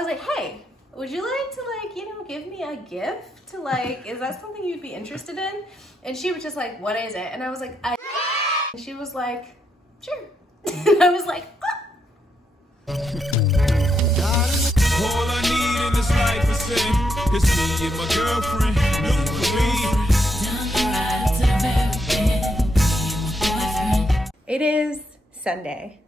was like, hey, would you like to like, you know, give me a gift to like, is that something you'd be interested in? And she was just like, what is it? And I was like, and she was like, sure. And I was like, oh. All I need in this life is sin. It's me and my girlfriend. Look for me. It is Sunday,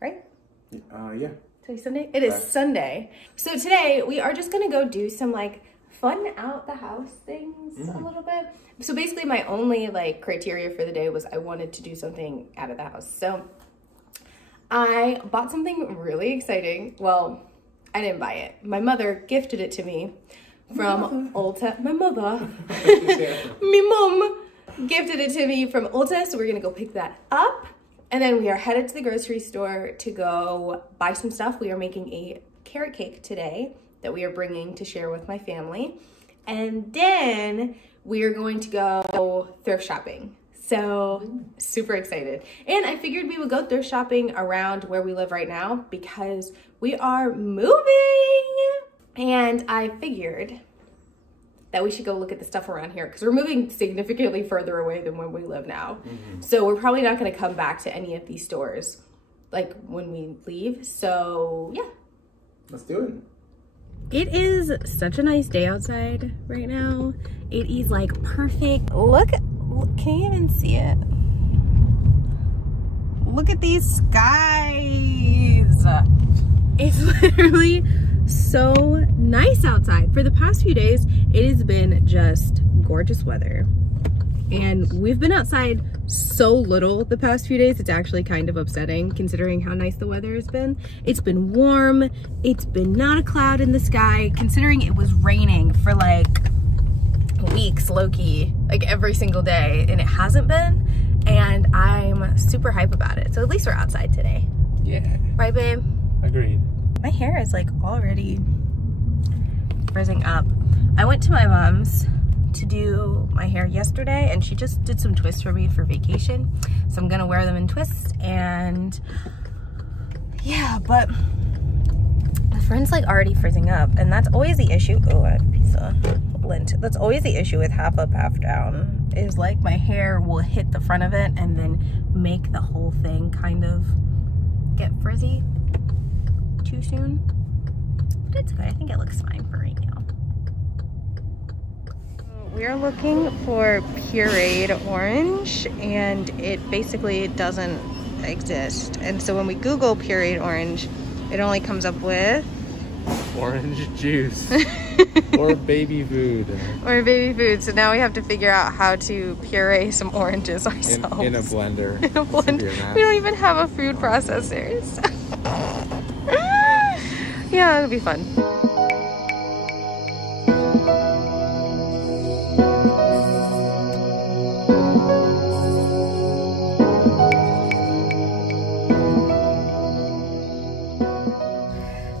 right? Yeah. Today's Sunday? It is Sunday. So today we are just gonna go do some like fun out the house things a little bit. So basically my only like criteria for the day was I wanted to do something out of the house. So I bought something really exciting. Well, I didn't buy it. My mother gifted it to me from Ulta. My mother, my mom gifted it to me from Ulta. So we're gonna go pick that up. And then we are headed to the grocery store to go buy some stuff. We are making a carrot cake today that we are bringing to share with my family. And then we are going to go thrift shopping. So super excited. And I figured we would go thrift shopping around where we live right now because we are moving. And I figured that we should go look at the stuff around here because we're moving significantly further away than when we live now. So we're probably not gonna come back to any of these stores like when we leave. So yeah. Let's do it. It is such a nice day outside right now. It is like perfect. Look, can you even see it? Look at these skies. It's literally so nice outside. For the past few days, it has been just gorgeous weather. And we've been outside so little the past few days, it's actually kind of upsetting considering how nice the weather has been. It's been warm, it's been not a cloud in the sky, considering it was raining for like weeks, low-key, like every single day, and it hasn't been, and I'm super hype about it. So at least we're outside today. Yeah. Right, babe? Agreed. My hair is like already frizzing up. I went to my mom's to do my hair yesterday and she just did some twists for me for vacation. So I'm gonna wear them in twists and yeah, but the front's like already frizzing up and that's always the issue. Oh, I have a piece of lint. That's always the issue with half up, half down is like my hair will hit the front of it and then make the whole thing kind of get frizzy too soon. But it's good. I think it looks fine for right now. We are looking for pureed orange and it basically doesn't exist. And so when we Google pureed orange, it only comes up with orange juice or baby food. Or baby food. So now we have to figure out how to puree some oranges ourselves. In a blender. In a blender. We don't even have a food processor. So. Yeah, it'll be fun.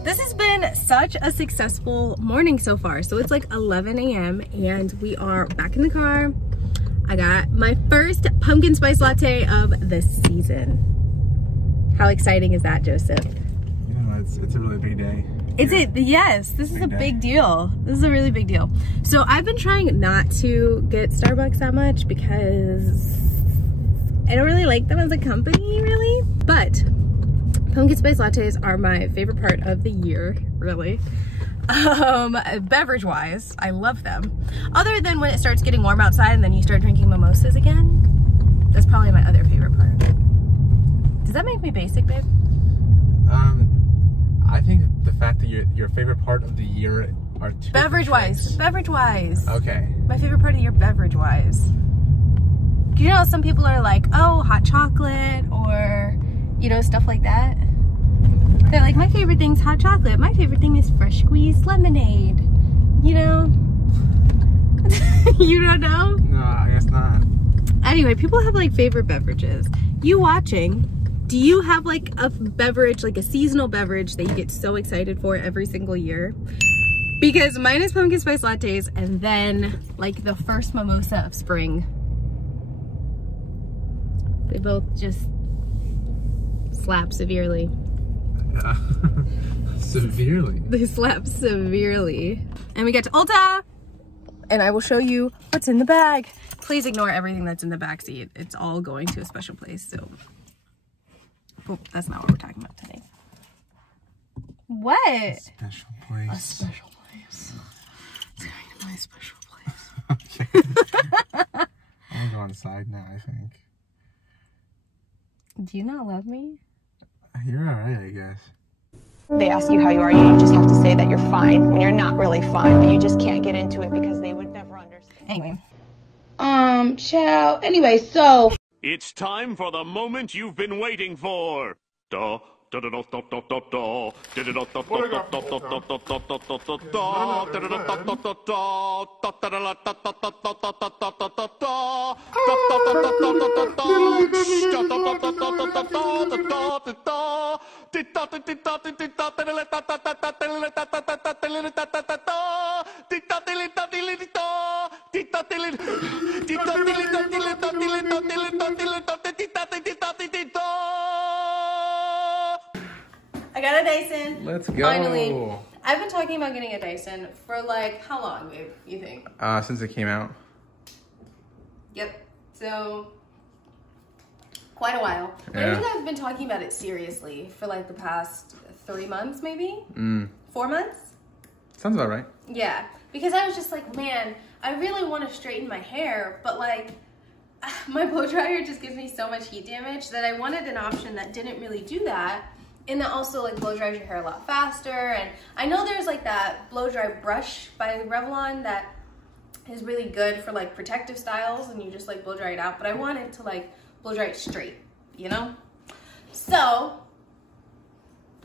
This has been such a successful morning so far. So it's like 11 a.m. and we are back in the car. I got my first pumpkin spice latte of the season. How exciting is that, Joseph? You know, it's a really big day. Yes, this is a big deal. This is a really big deal. So I've been trying not to get Starbucks that much because I don't really like them as a company, really. But pumpkin spice lattes are my favorite part of the year, really. Beverage wise, I love them. Other than when it starts getting warm outside and then you start drinking mimosas again. That's probably my other favorite part. Does that make me basic, babe? I think the fact that your favorite part of the year are two beverage wise. Okay. My favorite part of the year, beverage wise. You know, some people are like, oh, hot chocolate or, you know, stuff like that. They're like, my favorite thing's hot chocolate. My favorite thing is fresh squeezed lemonade. You know? You don't know? No, I guess not. Anyway, people have like favorite beverages. You watching, do you have like a beverage, like a seasonal beverage that you get so excited for every single year? Because mine is pumpkin spice lattes and then like the first mimosa of spring. They both just slap severely. Severely. They slapped severely. And we get to Ulta, and I will show you what's in the bag. Please ignore everything that's in the back seat. It's all going to a special place, so. Oh, that's not what we're talking about today. What? A special place. A special place. It's going to my special place. Okay. I'm gonna go inside now, I think. Do you not love me? You're alright, I guess. They ask you how you are, you just have to say that you're fine when you're not really fine, but you just can't get into it because they would never understand. Anyway. Ciao. Anyway, so. It's time for the moment you've been waiting for. Da, da, da, da, da, da, da, da. Da, da, da, da, da, da, da, da, da, da, da, da, da, da, da. Da, da, da, da, da, da, da, da. Da, da, da, da, da, da, da, da, da, da, da. Da, da, da, da, da, da, da, da, da. Shh, da, da, da, da, da, da, da, da, da, da. Di, da, di, di, da, di, di, da, di, da, da, da, da, da, da, da, da, da, da, da, da, da, da, da, da. Di, da, di, li, da, di, li, di, da. Di, da, di, li, di, da, di, li, da, di, li, da, di, li, da, di, li, da, di, li, da, di, di, da, di, di, da, di, di, da. I got a Dyson. Let's go. Finally. I've been talking about getting a Dyson for like, how long, babe, you think? Since it came out. Yep. So, quite a while. But I think I've been talking about it seriously for like the past 3 months, maybe? 4 months? Sounds about right. Yeah. Because I was just like, man, I really want to straighten my hair, but like, my blow dryer just gives me so much heat damage that I wanted an option that didn't really do that. And that also like blow dries your hair a lot faster. And I know there's like that blow dry brush by Revlon that is really good for like protective styles and you just like blow dry it out. But I wanted to like blow dry it straight, you know? So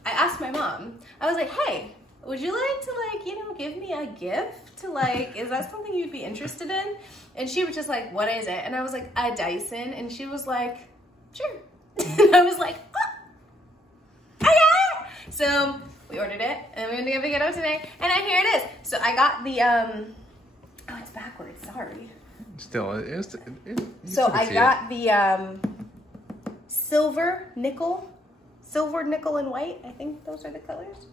I asked my mom, I was like, hey, would you like to like, you know, give me a gift to like, is that something you'd be interested in? And she was just like, what is it? And I was like, a Dyson. And she was like, sure. And I was like, oh. So we ordered it and we're gonna pick it up today. And here it is. So I got the, oh, it's backwards, sorry. Still, so I got the silver, nickel, and white. I think those are the colors.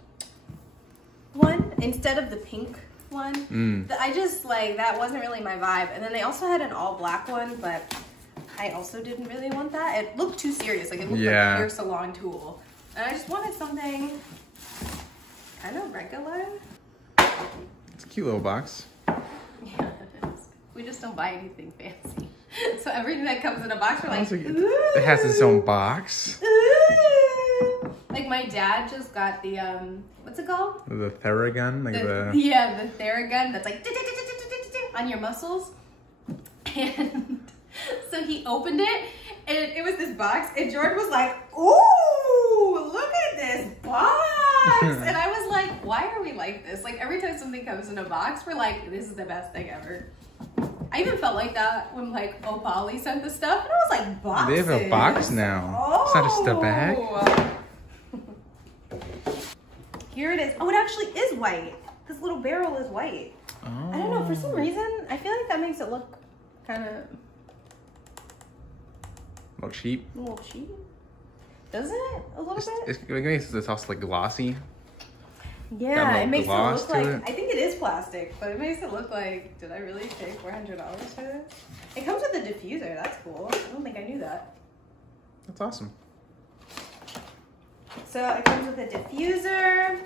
One, instead of the pink one. I just like, that wasn't really my vibe. And then they also had an all black one, but I also didn't really want that. It looked too serious. Like it looked like a hair salon tool. And I just wanted something kind of regular. It's a cute little box. Yeah, it is. We just don't buy anything fancy. So everything that comes in a box, we're like, ooh. It has its own box. Ooh. Like my dad just got the, what's it called? The Theragun? Like yeah, the Theragun that's like on your muscles. And so he opened it and it was this box and Jordan was like, ooh, look at this box. And I was like, why are we like this? Like every time something comes in a box, we're like, this is the best thing ever. I even felt like that when like Opali sent the stuff and I was like, boxes. They have a box now. Oh. It's not just a bag. Here it is. Oh, it actually is white. This little barrel is white. Oh. I don't know, for some reason, I feel like that makes it look kind of... Look cheap. A little cheap. Does it? A little bit? It makes it also like glossy. Yeah, it makes it look like, I think it is plastic, but it makes it look like, did I really pay $400 for this? It comes with a diffuser, that's cool. I don't think I knew that. That's awesome. So it comes with a diffuser,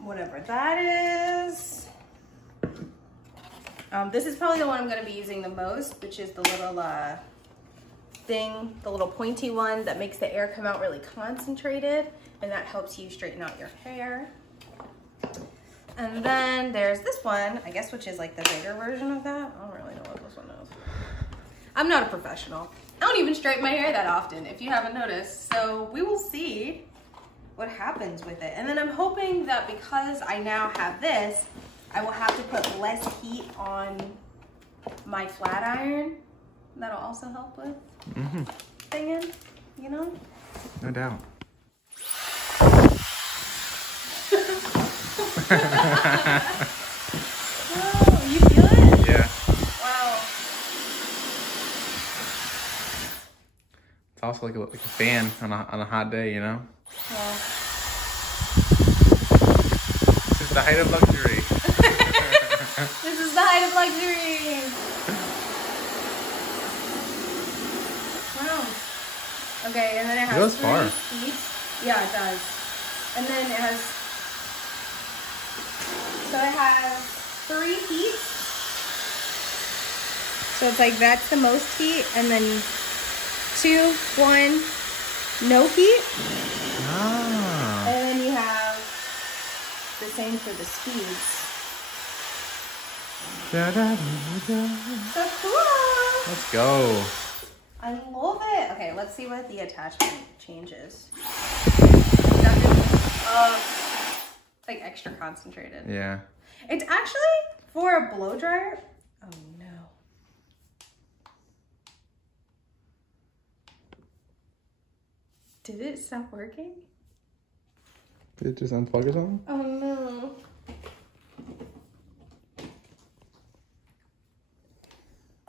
whatever that is. This is probably the one I'm gonna be using the most, which is the little thing, the little pointy one that makes the air come out really concentrated, and that helps you straighten out your hair. And then there's this one, I guess, which is like the bigger version of that. I don't really know what this one is. I'm not a professional. I don't even straighten my hair that often, if you haven't noticed. So we will see what happens with it. And then I'm hoping that because I now have this, I will have to put less heat on my flat iron. That'll also help with thinging, you know? No doubt. Oh, you feel it? Yeah. Wow. It's also like a fan on a hot day, you know? Well, This is the height of luxury. this is the height of luxury. Wow. Okay, and then it has It goes far. 3 feet. Yeah, it does. And then it has, so it has 3 feet. So it's like that's the most feet, and then 2, 1, no feet. Ah. And then you have the same for the speeds. Da, da, da, da. So cool. Let's go. I love it. Okay, let's see what the attachment changes. It's like extra concentrated. Yeah. It's actually for a blow dryer. Oh no. Did it stop working? Did it just unplug or something? Oh no.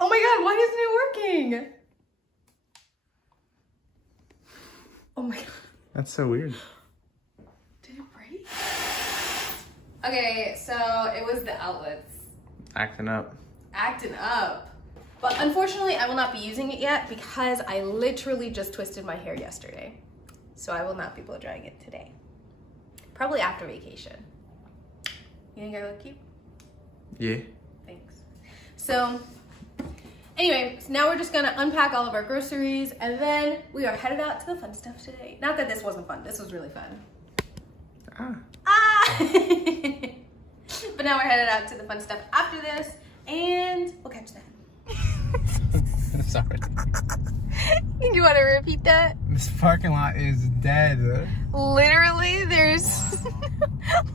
Oh my god, why isn't it working? Oh my god. That's so weird. Did it break? Okay, so it was the outlets. Acting up. Acting up. But unfortunately, I will not be using it yet because I literally just twisted my hair yesterday. So I will not be blow drying it today. Probably after vacation. You think I look cute? Yeah. Thanks. So anyway, so now we're just gonna unpack all of our groceries and then we are headed out to the fun stuff today. Not that this wasn't fun, this was really fun. Ah! But now we're headed out to the fun stuff after this and we'll catch that. Sorry. Do you want to repeat that? This parking lot is dead. Literally, there's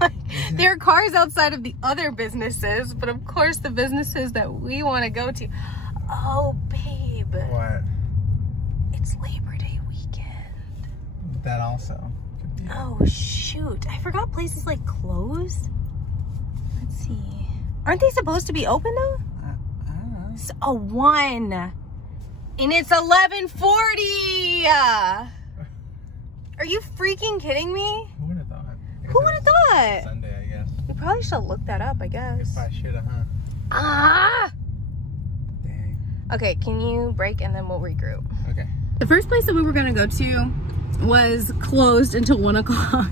like, there are cars outside of the other businesses, but of course the businesses that we want to go to. Oh, babe. What? It's Labor Day weekend. That also. Oh, shoot. I forgot places like closed. Let's see. Aren't they supposed to be open though? It's a 1. And it's 11:40. Are you freaking kidding me? Who would have thought? Who would have thought? Sunday, I guess. We probably should look that up, I guess. I should have, huh? Ah! Dang. Okay, can you break and then we'll regroup? Okay. The first place that we were gonna go to was closed until 1 o'clock,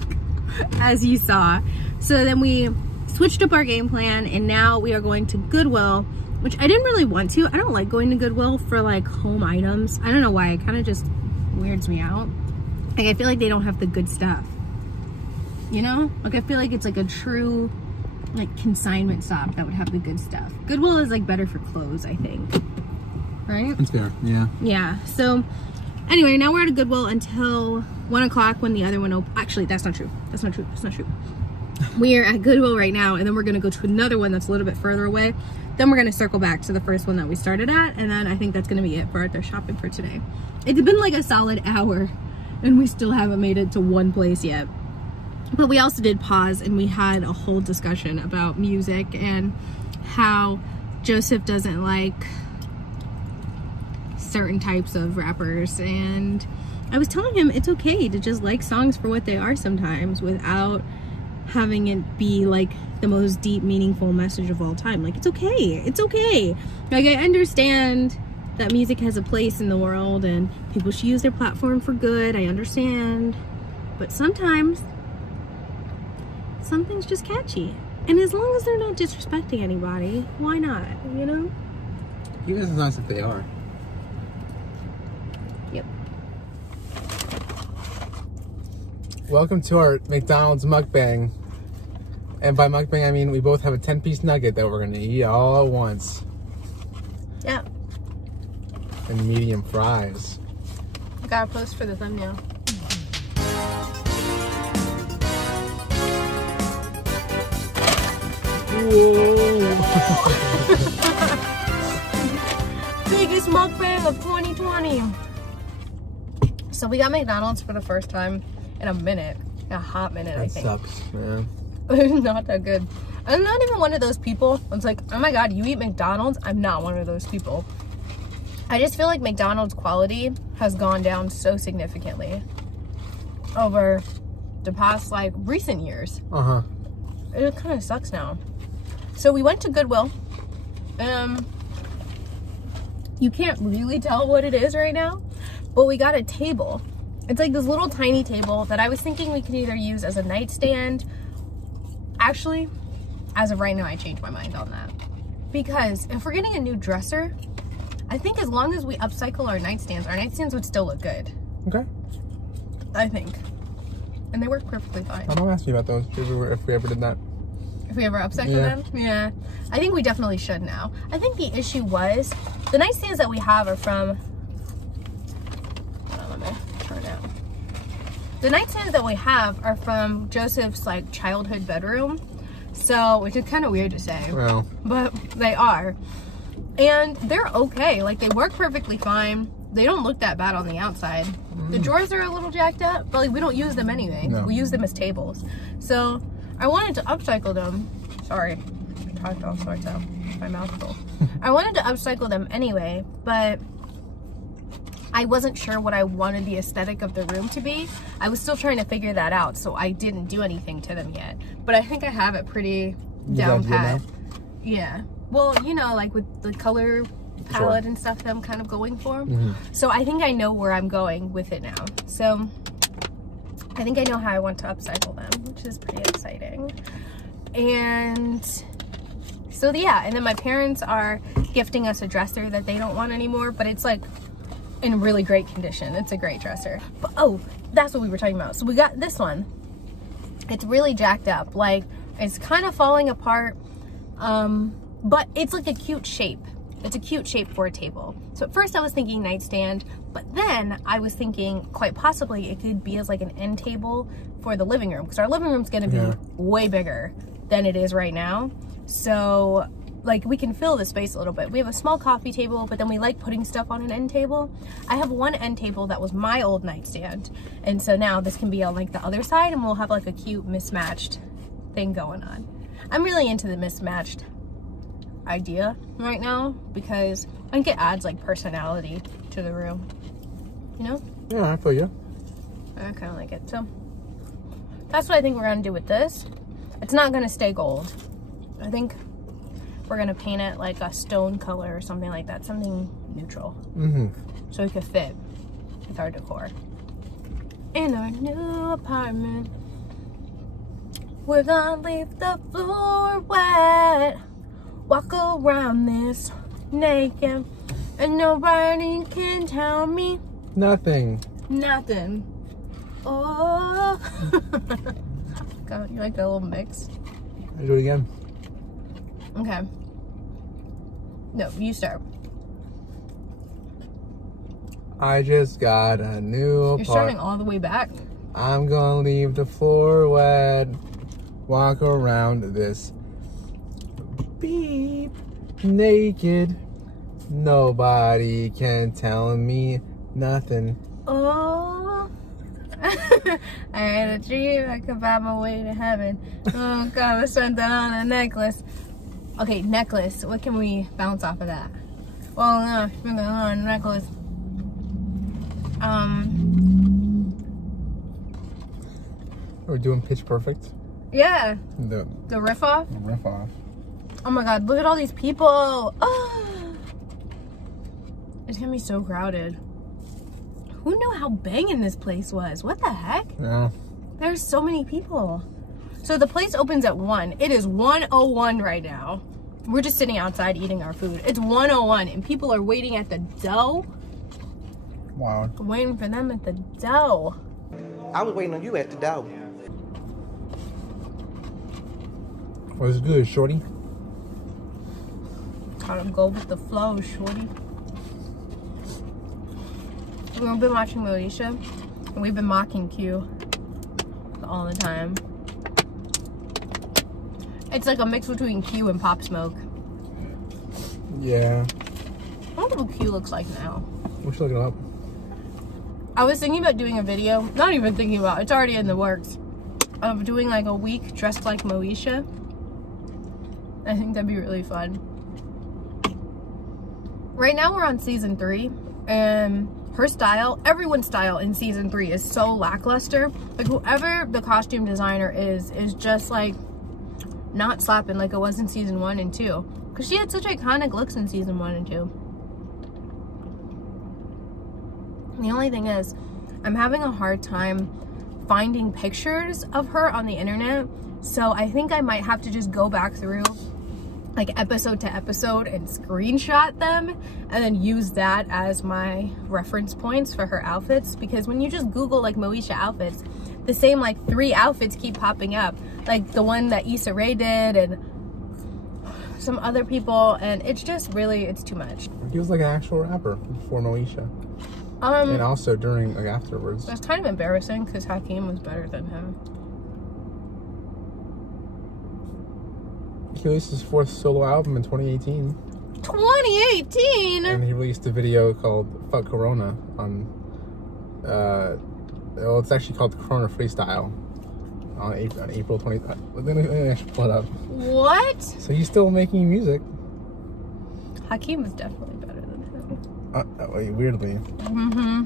as you saw. So then we switched up our game plan and now we are going to Goodwill, which I didn't really want to. I don't like going to Goodwill for like home items. I don't know why, it kind of just weirds me out. Like I feel like they don't have the good stuff, you know? Like I feel like it's like a true like consignment shop that would have the good stuff. Goodwill is like better for clothes, I think, right? That's fair, yeah. Yeah, so anyway, now we're at a Goodwill until 1 o'clock when the other one opens. Actually, that's not true. That's not true. That's not true. We are at Goodwill right now, and then we're gonna go to another one that's a little bit further away. Then we're gonna circle back to the first one that we started at, and then I think that's gonna be it for our shopping for today. It's been like a solid hour, and we still haven't made it to one place yet. But we also did pause, and we had a whole discussion about music and how Joseph doesn't like certain types of rappers, and I was telling him it's okay to just like songs for what they are sometimes without having it be like the most deep, meaningful message of all time. Like, it's okay. It's okay. Like, I understand that music has a place in the world and people should use their platform for good. I understand. But sometimes something's just catchy. And as long as they're not disrespecting anybody, why not, you know? Even as nice if they are. Yep. Welcome to our McDonald's mukbang. And by mukbang, I mean we both have a 10-piece nugget that we're gonna eat all at once. Yep. And medium fries. Gotta post for the thumbnail. Biggest mukbang of 2020. So we got McDonald's for the first time in a minute. A hot minute, I think. That sucks, man. It's not that good. I'm not even one of those people. It's like, oh my god, you eat McDonald's? I'm not one of those people. I just feel like McDonald's quality has gone down so significantly over the past like recent years. It kind of sucks now. So we went to Goodwill. You can't really tell what it is right now, but we got a table. It's like this little tiny table that I was thinking we could either use as a nightstand. Actually, as of right now, I changed my mind on that. Because if we're getting a new dresser, I think as long as we upcycle our nightstands would still look good. Okay. I think. And they work perfectly fine. Don't ask me about those if we ever did that. If we ever upcycle them? Yeah. I think we definitely should now. I think the issue was, the nightstands that we have are from... Hold on, let me turn it out. The nightstands that we have are from Joseph's like childhood bedroom. So, which is kind of weird to say. Well. But they are. And they're okay. Like, they work perfectly fine. They don't look that bad on the outside. The drawers are a little jacked up, but like, we don't use them anyway. No. We use them as tables. So, I wanted to upcycle them. Sorry. I talked all sorts out. My mouth full. I wanted to upcycle them anyway, but I wasn't sure what I wanted the aesthetic of the room to be. I was still trying to figure that out, so I didn't do anything to them yet. But I think I have it pretty down pat. Yeah. Well, you know, like with the color palette and stuff that I'm kind of going for. So I think I know where I'm going with it now. So I think I know how I want to upcycle them, which is pretty exciting. And so yeah, and then my parents are gifting us a dresser that they don't want anymore, but it's like in really great condition. It's a great dresser. But oh, that's what we were talking about. So we got this one. It's really jacked up. Like, it's kind of falling apart. But it's like a cute shape. It's a cute shape for a table. So at first I was thinking nightstand, but then I was thinking quite possibly it could be as like an end table for the living room, because our living room's gonna be way bigger than it is right now. So like we can fill the space a little bit. We have a small coffee table, but then we like putting stuff on an end table. I have one end table that was my old nightstand. And so now this can be on like the other side, and we'll have like a cute mismatched thing going on. I'm really into the mismatched idea right now because I think it adds like personality to the room, you know? Yeah, I feel you. I kind of like it. So that's what I think we're gonna do with this. It's not gonna stay gold. I think we're gonna paint it like a stone color or something like that, something neutral, so it could fit with our decor. In our new apartment, we're gonna leave the floor wet. Walk around this naked, and nobody can tell me nothing. Nothing. Oh. God, you like that little mix? I'll do it again. Okay. No, you start. I just got a new You're starting all the way back. I'm gonna leave the floor wet. Walk around this beep naked. Nobody can tell me nothing. Oh. I had a dream I could find my way to heaven. Oh God, I spent that on a necklace. Okay, necklace. What can we bounce off of that? Well, no, spent that on a necklace. We're doing Pitch Perfect. Yeah. The riff off? The riff off. Oh my God, look at all these people. Oh. It's gonna be so crowded. Who knew how banging this place was? What the heck? Yeah. There's so many people. So the place opens at 1. It is 1:01 right now. We're just sitting outside eating our food. It's 1:01 and people are waiting at the dough. Wow. I'm waiting for them at the dough. I was waiting on you at the dough. What's good, shorty? Gotta go with the flow, shorty. We've been watching Moesha, and we've been mocking Q all the time. It's like a mix between Q and Pop Smoke. Yeah. I wonder what Q looks like now. We should look it up. I was thinking about doing a video, not even thinking about, it's already in the works, of doing like a week dressed like Moesha. I think that'd be really fun. right now we're on season 3, and her style, everyone's style in season 3 is so lackluster. Like, whoever the costume designer is just like not slapping like it was in season 1 and 2, because she had such iconic looks in season 1 and 2. The only thing is, I'm having a hard time finding pictures of her on the internet, so I think I might have to just go back through like episode to episode and screenshot them and then use that as my reference points for her outfits, because when you just Google like Moesha outfits, the same like 3 outfits keep popping up, like the one that Issa Rae did and some other people, and it's just really, it's too much. He was like an actual rapper before Moesha. And also during, like, afterwards. That's kind of embarrassing because Hakeem was better than him. He released his 4th solo album in 2018. 2018? And he released a video called Fuck Corona on, well, it's actually called Corona Freestyle on April 20th. Let me actually pull it up. What? So he's still making music. Hakeem is definitely better than him. Weirdly. Mm-hmm.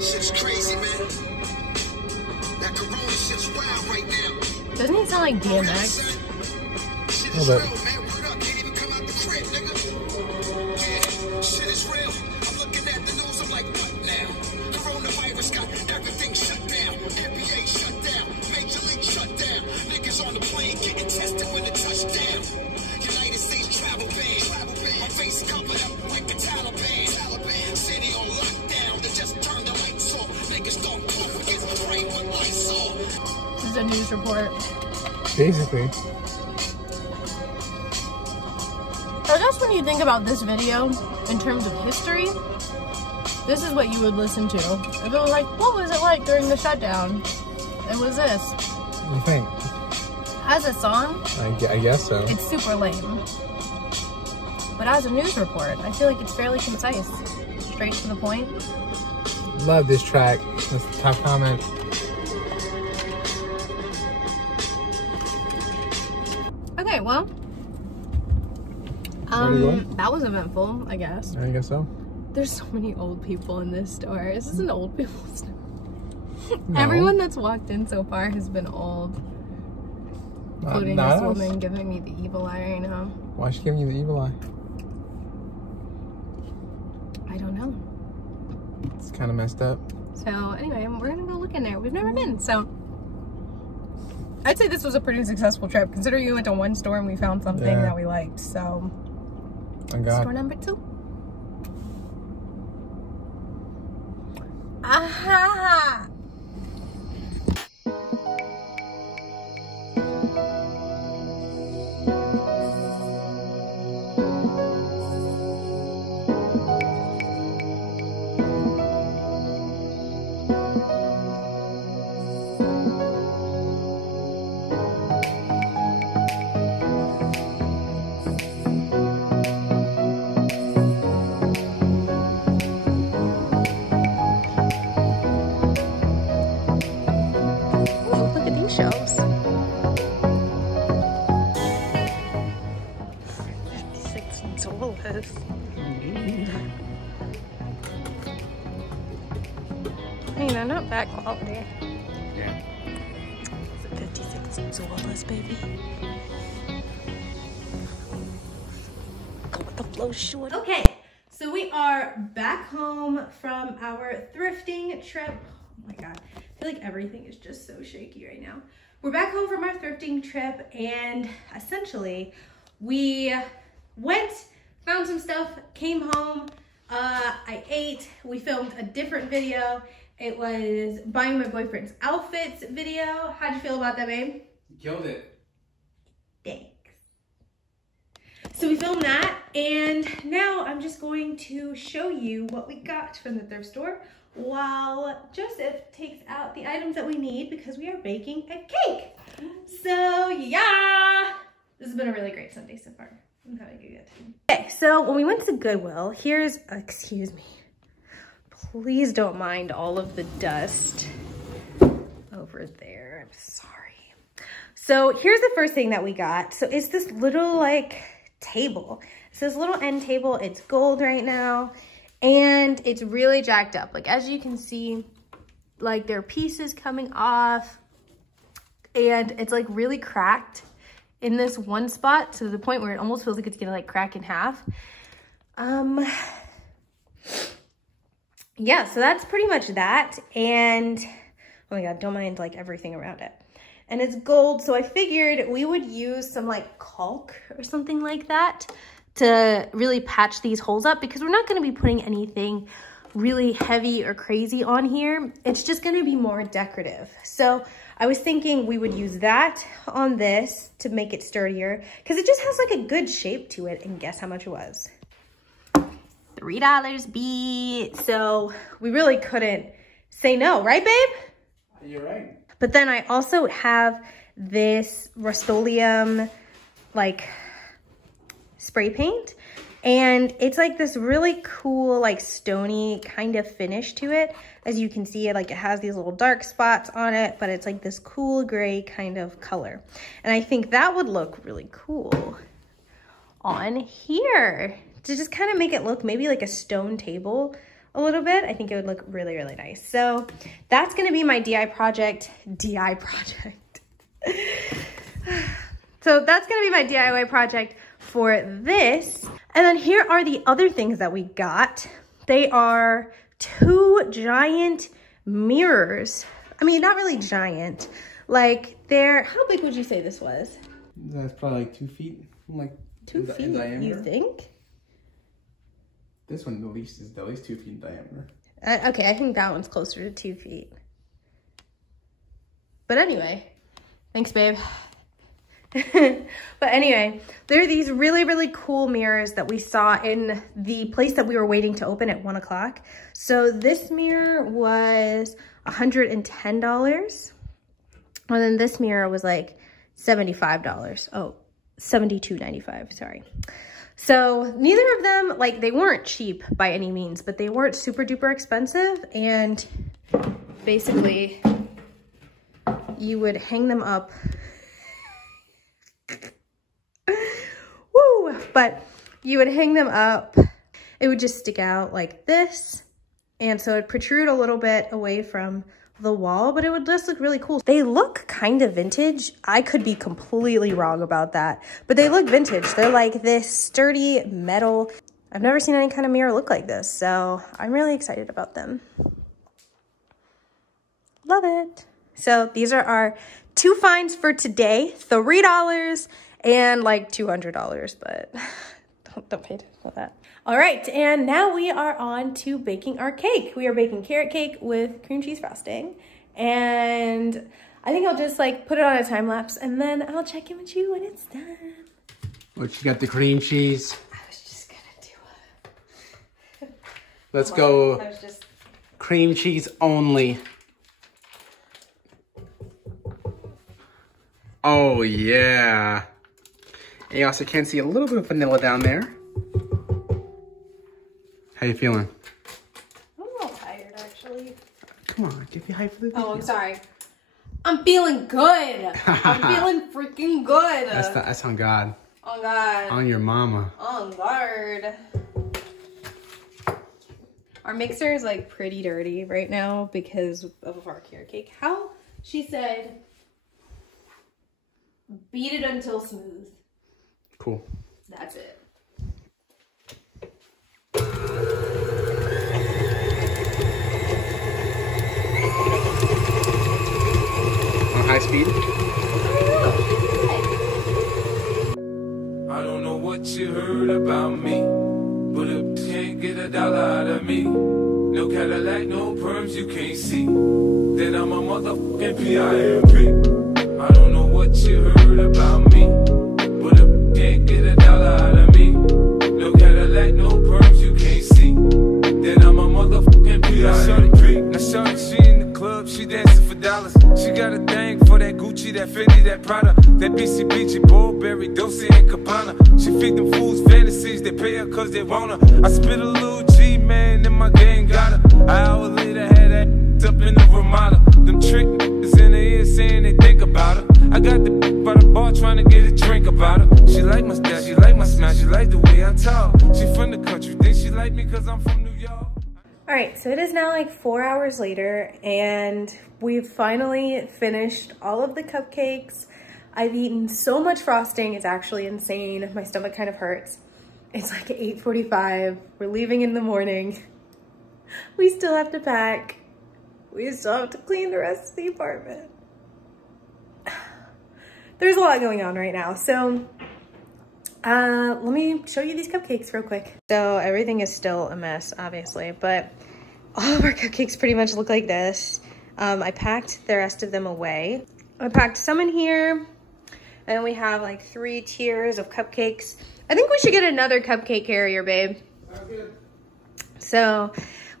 Shit's crazy, man. That corona shit's wild right now. Doesn't he sound like DMX? Shit A is little real, bit. man. Word up, can't even come out the crib, nigga. Yeah, shit is real. I'm looking at the news, I'm like, what now? Coronavirus got everything shut down. NBA shut down. Major League shut down. Niggas on the plane getting tested when the touchdown. United States travel ban. My face covered up like a Taliban. City on lockdown. They just turned the lights off. Niggas don't cough against the rain with lights off. This is a news report. Basically. I guess when you think about this video in terms of history, this is what you would listen to. If it was like, what was it like during the shutdown? It was this. You think? As a song, I guess so. it's super lame. But as a news report, I feel like it's fairly concise. Straight to the point. Love this track. That's the top comment. Okay, well. Where are you going? That was eventful, I guess. I guess so. There's so many old people in this store. Is this an old people's store? No. Everyone that's walked in so far has been old. Including not this us. woman giving me the evil eye right now. Why is she giving you the evil eye? I don't know. It's kind of messed up. So anyway, we're gonna go look in there. We've never been, so I'd say this was a pretty successful trip, considering we went to one store and we found something Yeah. that we liked. So Thank God. store number 2. Aha! Ooh, look at these shelves. 56 dollars. Hey, they're not bad quality. Yeah. 56 dollars, baby. Go with the flow short. Okay, so we are back home from our thrifting trip. Oh my God, I feel like everything is just so shaky right now. We're back home from our thrifting trip, and essentially we went, found some stuff, came home, I ate, we filmed a different video. It was buying my boyfriend's outfits video. How'd you feel about that, babe? You killed it. Thanks. So we filmed that, and now I'm just going to show you what we got from the thrift store while Joseph takes out the items that we need because we are baking a cake. So yeah, this has been been a really great Sunday so far. I'm having a good time. Okay, so when we went to Goodwill, here's, excuse me. Please don't mind all of the dust over there. I'm sorry. So here's the first thing that we got. So it's this little like table. It's this little end table. It's gold right now. And it's really jacked up. Like as you can see, like there are pieces coming off. And it's like really cracked in this one spot to the point where it almost feels like it's gonna like crack in half. Yeah, so that's pretty much that. And oh my God, don't mind like everything around it. And it's gold, so I figured we would use some like caulk or something like that to really patch these holes up, because we're not gonna be putting anything really heavy or crazy on here. It's just gonna be more decorative. So I was thinking we would use that on this to make it sturdier, because it just has like a good shape to it. And guess how much it was? $3 beat. So we really couldn't say no, right babe? You're right. But then I also have this Rust-Oleum like spray paint, and it's like this really cool like stony kind of finish to it. As you can see, it has these little dark spots on it, but it's like this cool gray kind of color. And I think that would look really cool on here to just kind of make it look maybe like a stone table a little bit. I think it would look really, really nice. So that's gonna be my DI project. So that's gonna be my DIY project for this. And then here are the other things that we got. They are 2 giant mirrors. I mean, not really giant. Like they're, how big would you say this was? That's probably like 2 feet. Like 2 feet, in diameter. you think? This one at least is at least 2 feet in diameter. Okay, I think that one's closer to 2 feet. But anyway, thanks babe. But anyway, there are these really, really cool mirrors that we saw in the place that we were waiting to open at 1 o'clock. So this mirror was $110. And then this mirror was like $75. Oh, $72.95, sorry. So neither of them, like they weren't cheap by any means, but they weren't super duper expensive. And basically you would hang them up. Woo! But you would hang them up. It would just stick out like this. And so it'd protrude a little bit away from the wall, but it would just look really cool. They look kind of vintage. I could be completely wrong about that, but they look vintage. They're like this sturdy metal. I've never seen any kind of mirror look like this, so I'm really excited about them. Love it. So these are our 2 finds for today. $3 and like $200, but don't pay attention to that. All right, and now we are on to baking our cake. We are baking carrot cake with cream cheese frosting, and I think I'll just like put it on a time lapse, and then I'll check in with you when it's done. What, you got the cream cheese? I was just gonna do it. Let's go cream cheese only. Oh yeah. And you also can see a little bit of vanilla down there. How you feeling? I'm a little tired, actually. Come on, give me hype for the video. Oh, I'm sorry. I'm feeling good. I'm feeling freaking good. That's on God. On God. On your mama. On guard. Our mixer is like pretty dirty right now because of our carrot cake. How? She said, beat it until smooth. Cool. That's it. High speed? I don't know what you heard about me, but if you can't get $1 out of me, no Cadillac, no perms you can't see, then I'm a motherfucking PIMP. I don't know what you heard about me, but if you can't get $1 out of me, no Cadillac, no perms you can't see, then I'm a motherfucking PIMP. Now shorty, she in the club, she dancing for dollars. She got a thing for that Gucci, that Fendi, that Prada, that BCBG. Burberry, Dolce and Gabbana. She feed them fools fantasies, they pay her cause they want her. I spit a little G, man, and my gang got her. An hour later, had that up in the Ramada. Them trick niggas in the ear saying they think about her. I got the by the bar trying to get a drink about her. She like my style, she like my smile, she like the way I talk. She from the country, think she like me cause I'm from New York. All right, so it is now like 4 hours later and we've finally finished all of the cupcakes. I've eaten so much frosting, it's actually insane. My stomach kind of hurts. It's like 8:45, we're leaving in the morning. We still have to pack. We still have to clean the rest of the apartment. There's a lot going on right now, so let me show you these cupcakes real quick. So everything is still a mess, obviously, but all of our cupcakes pretty much look like this. I packed the rest of them away. I packed some in here, and we have like 3 tiers of cupcakes. I think we should get another cupcake carrier, babe. Sounds good. So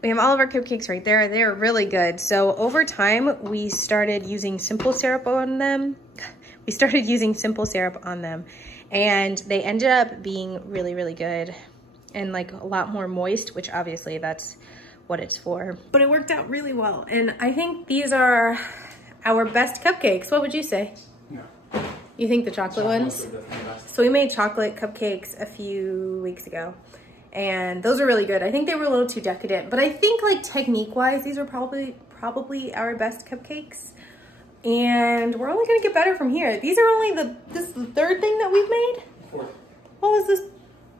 we have all of our cupcakes right there. They're really good. So over time, we started using simple syrup on them. And they ended up being really, really good and like a lot more moist, which obviously that's what it's for. But it worked out really well. And I think these are our best cupcakes. What would you say? No. You think the chocolate ones? So we made chocolate cupcakes a few weeks ago and those are really good. I think they were a little too decadent, but I think like technique wise, these are probably our best cupcakes. And we're only gonna get better from here. These are only this is the 3rd thing that we've made? 4th. What was this?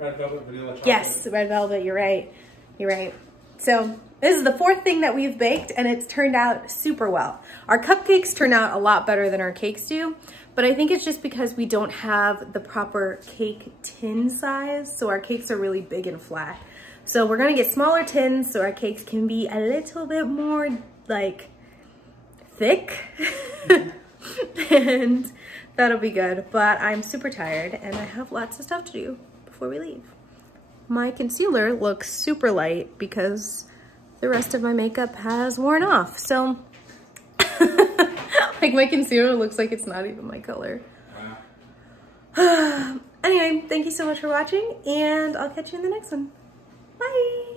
Red velvet, vanilla chocolate. Yes, red velvet, you're right. You're right. So this is the 4th thing that we've baked and it's turned out super well. Our cupcakes turn out a lot better than our cakes do, but I think it's just because we don't have the proper cake tin size. So our cakes are really big and flat. So we're gonna get smaller tins so our cakes can be a little bit more like thick and that'll be good. But I'm super tired and I have lots of stuff to do before we leave. My concealer looks super light because the rest of my makeup has worn off. So like my concealer looks like it's not even my color. Wow. Anyway, thank you so much for watching and I'll catch you in the next one. Bye.